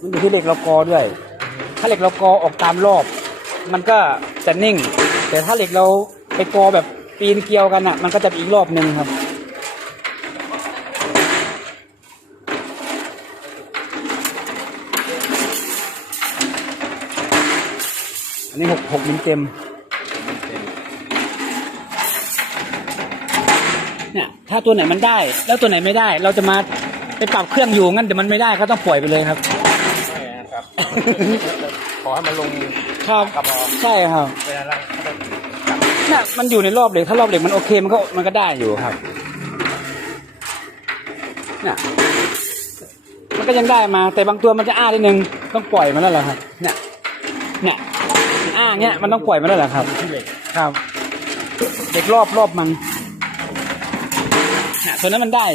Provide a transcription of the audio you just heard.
มันอยู่ที่เหล็กเรากอด้วย ถ้าเหล็กเรากอออกตามรอบ มันก็จะนิ่ง แต่ถ้าเหล็กเราไปกอแบบปีนเกลียวกันอะ มันก็จะอีกรอบหนึ่งครับอันนี้หกหกมิลเต็ม เนี่ย ถ้าตัวไหนมันได้ แล้วตัวไหนไม่ได้ เราจะมา ไปปรับเครื่องอยู่งั้นเดี๋ยวมันไม่ได้ก็ต้องปล่อยไปเลยครับ ใช่ครับ ขอให้มันลงครับกระบอกใช่ครับเวลาเราเนี่ยมันอยู่ในรอบเหล็กถ้ารอบเหล็กมันโอเคมันก็มันก็ได้อยู่ครับเนี่ยมันก็ยังได้มา แต่บางตัวมันจะอ้าได้นึงต้องปล่อยมันแล้วเหรอครับเนี่ยเนี่ยมันอ้าเงี้ยมันต้องปล่อยมันแล้วเหรอครับ ที่เหล็กครับเด็กรอบรอบมันเนี่ยตัวนั้นมันได้